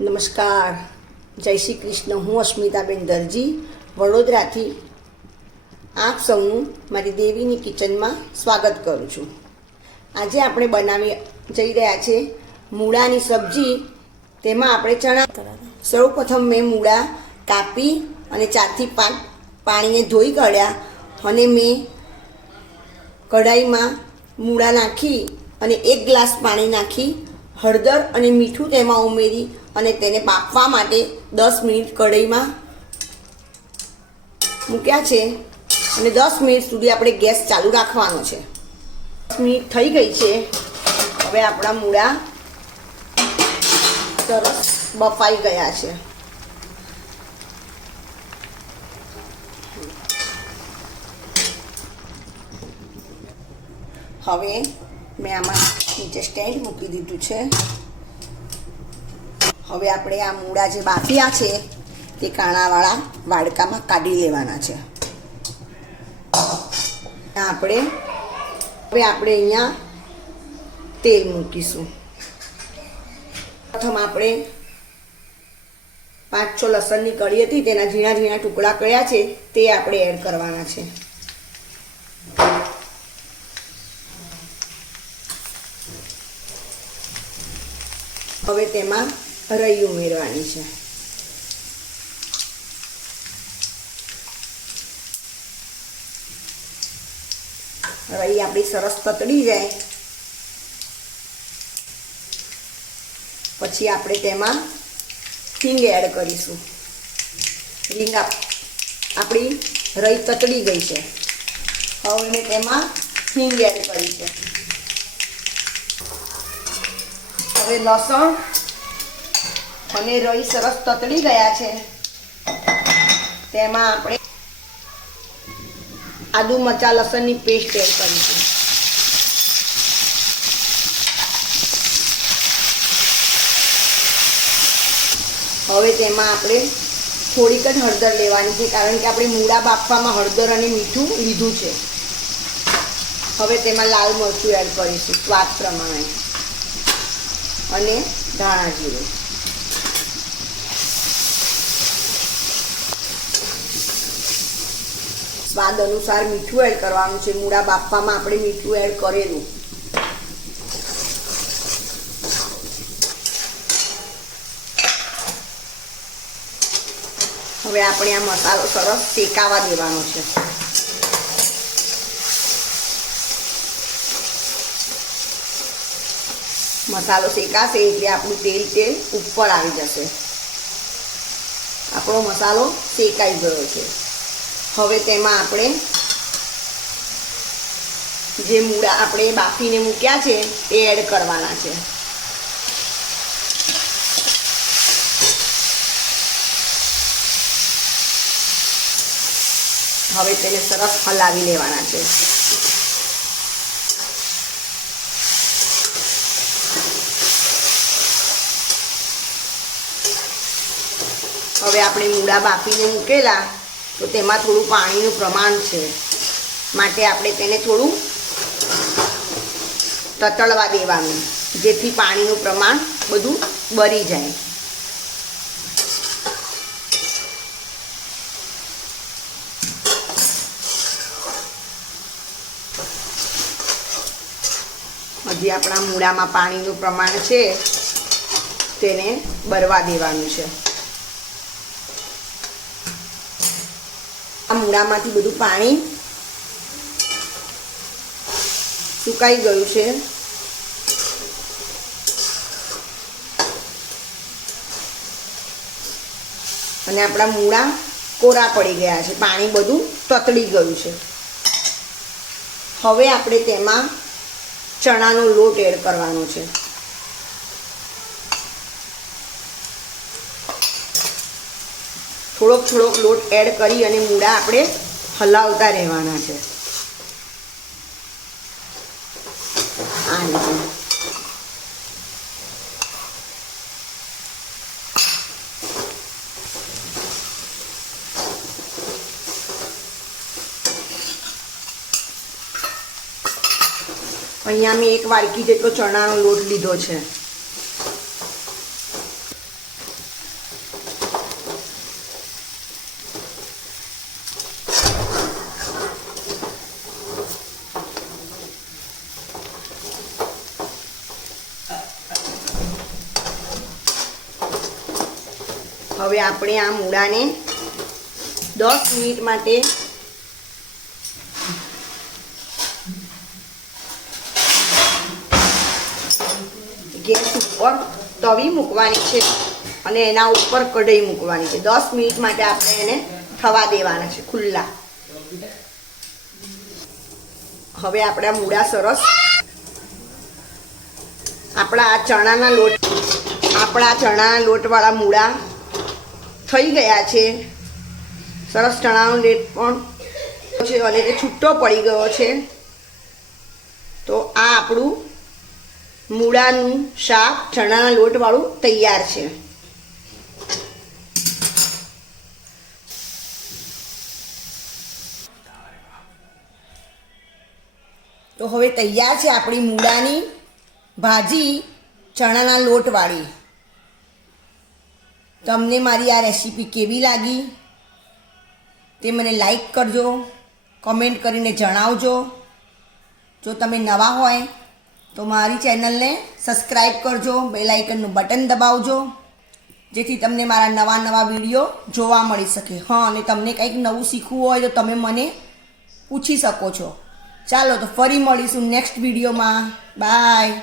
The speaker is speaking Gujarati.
નમસ્કાર. જય શ્રી કૃષ્ણ. હું અસ્મિતાબેન દરજી, વડોદરાથી આપ સૌનું મારી દેવીની કિચનમાં સ્વાગત કરું છું. આજે આપણે બનાવી જઈ રહ્યા છે મૂળાની સબ્જી. તેમાં આપણે ચણા સૌપ્રથમ મેં મૂળા કાપી અને ચારથી પાંચ પાણીને ધોઈ કાઢ્યા અને મેં કઢાઈમાં મૂળા નાખી અને એક ગ્લાસ પાણી નાખી, હળદર અને મીઠું તેમાં ઉમેરી અને તેને બાફવા માટે દસ મિનિટ કઢાઈમાં મૂક્યા છે. અને દસ મિનિટ સુધી આપણે ગેસ ચાલુ રાખવાનો છે. દસ મિનિટ થઈ ગઈ છે. હવે આપણા મૂળા સરસ બફાઈ ગયા છે. હવે મેં આમાં નીચે સ્ટેન્ડ મૂકી દીધું છે. હવે આપણે આ મૂળા જે બાફ્યા છે, તે કાણાવાળા વાડકામાં કાઢી લેવાના છે. આપણે, હવે આપણે અહીંયા તેલ મૂકીશું. પ્રથમ આપણે પાંચ છ લસણની કળી હતી, તેના ઝીણા ઝીણા ટુકડા કર્યા છે, તે આપણે એડ કરવાના છે. હવે તેમાં રઈ ઉમેરવાની છે રઈ આપણી સરસ તતડી જાય પછી આપણે તેમાં હિંગ એડ કરીશું હિંગ આપણી રઈ તતડી ગઈ છે હવે મેં તેમાં હિંગ એડ કરી છે હવે લસણ અને રઈ સરસ તતળી ગયા છે. તેમાં આપણે આદુ મરચા, લસણની પેસ્ટ એડ કરીશું. હવે તેમાં આપણે થોડીક જ હળદર લેવાની છે, કારણ કે આપણે મૂળા બાફવામાં હળદર અને મીઠું લીધું છે. હવે તેમાં લાલ મરચું એડ કરીશું, સ્વાદ પ્રમાણે. અને ધાણા જીરું. સ્વાદ અનુસાર મીઠું એડ કરવાનું છે. મૂળા બાફવામાં આપણે મીઠું એડ કરેલું. હવે આપણે આ મસાલો સરસ શેકાવા દેવાનો છે. મસાલો શેકાશે એટલે આપણું તેલ તેલ ઉપર આવી જશે. આપણો મસાલો શેકાઈ ગયો છે. હવે તેમાં આપણે જે મૂળા આપણે બાફીને મૂક્યા છે, એ એડ કરવાના છે. હવે તેને સરસ હલાવી લેવાના છે. હવે આપણે મૂળા બાફીને મૂકેલા તો તેમાં થોડું પાણીનું પ્રમાણ છે. માટે આપણે તેને થોડું તતળવા દેવાનું, જેથી પાણીનું પ્રમાણ બધું બળી જાય. હજી આપણા મૂળામાં પાણીનું પ્રમાણ છે, તેને બરવા દેવાનું છે. મૂળામાંથી બધું પાણી સુકાઈ ગયું છે. અને આપણા મૂળા કોરા પડી ગયા છે. પાણી બધું તતડી ગયું છે. હવે આપણે તેમાં ચણાનો લોટ એડ કરવાનો છે. થોડોક થોડોક લોટ એડ કરી અને મૂળા આપણે હલાવતા રહેવાના છે. આ અહીંયા મેં એક વાડકી જેટલો ચણાનો લોટ લીધો છે. હવે આપણે આ મૂળાને દસ મિનિટ માટે ગેસ ઉપર તવી મૂકવાની છે અને એના ઉપર કઢાઈ મૂકવાની છે. દસ મિનિટ માટે આપણે એને થવા દેવાના છે ખુલ્લા. હવે આપણા મૂળા સરસ આપણા આ ચણાના લોટ, આપણા ચણાના લોટવાળા મૂળા થઈ ગયા છે. સરસ ચણાનો લેટ પણ છે અને એ છૂટો પડી ગયો છે. તો આ આપણું મૂળાનું શાક, ચણાના લોટવાળું તૈયાર છે. તો હવે તૈયાર છે આપણી મૂળાની ભાજી ચણાના લોટવાળી. તમને મારી આ રેસીપી કેવી લાગી? તે મને લાઈક કરજો કમેન્ટ કરીને જણાવજો. જો તમે નવા હોય, તો મારી ચેનલને સબસ્ક્રાઈબ કરજો બેલ આઇકનનું બટન દબાવજો, જેથી તમને મારા નવા નવા વીડિયો જોવા મળી શકે. હા, અને તમને કંઈક નવું શીખવું હોય, તો તમે મને પૂછી શકો છો. ચાલો, તો ફરી મળીશું નેક્સ્ટ વિડીયોમાં બાય